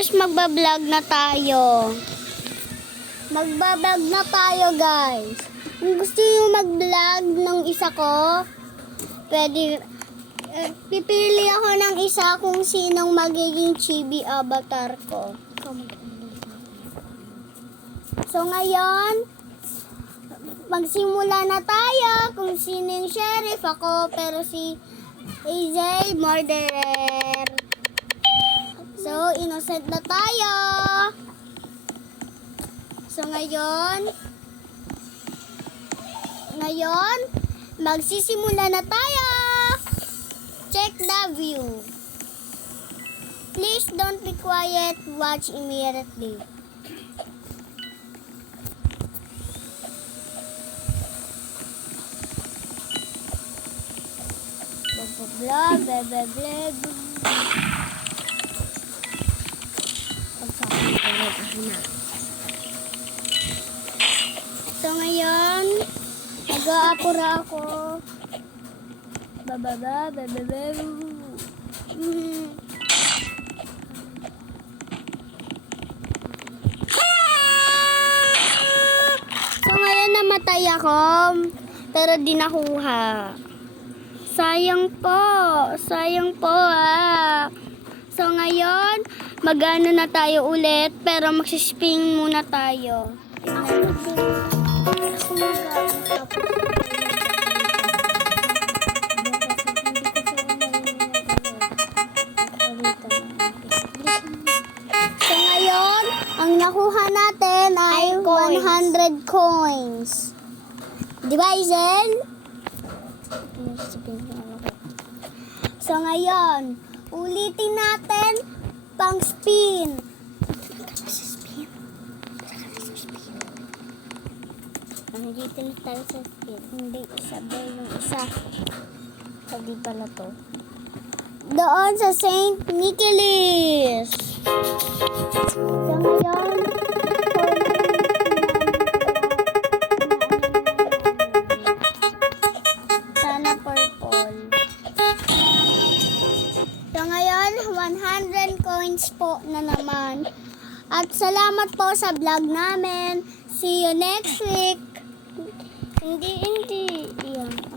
guys, magbablog na tayo. Magbablog na tayo guys. Kung gusto nyo mag-vlog ng isa ko, pwede, pipili ako ng isa kung sinong magiging chibi avatar ko. So ngayon, magsimula na tayo kung sino yung sheriff. Ako, pero si AJ, murderer. So, innocent na tayo. So, ngayon, magsisimula na tayo. Check the view. Please don't be quiet. Watch immediately. Blah, blah, blah, blah, blah. So ngayon, nag-aapura ako. Bababa, bababa. So ngayon namatay ako, pero di nakuha. Sayang po ah. So ngayon, mag-ano na tayo ulit, pero magsispin muna tayo. So ngayon, ang nakuha natin ay 100 coins. Di ba, Izel? So ngayon, ulitin natin pang spin. Nandito na tayo sa spin. Hindi, sabay yung isa. Sabi pala to. Doon sa St. Nicholas. So ngayon, sana purple. So ngayon, 100 coins po na naman. At salamat po sa vlog namin. See you next week. Hindi. Yan.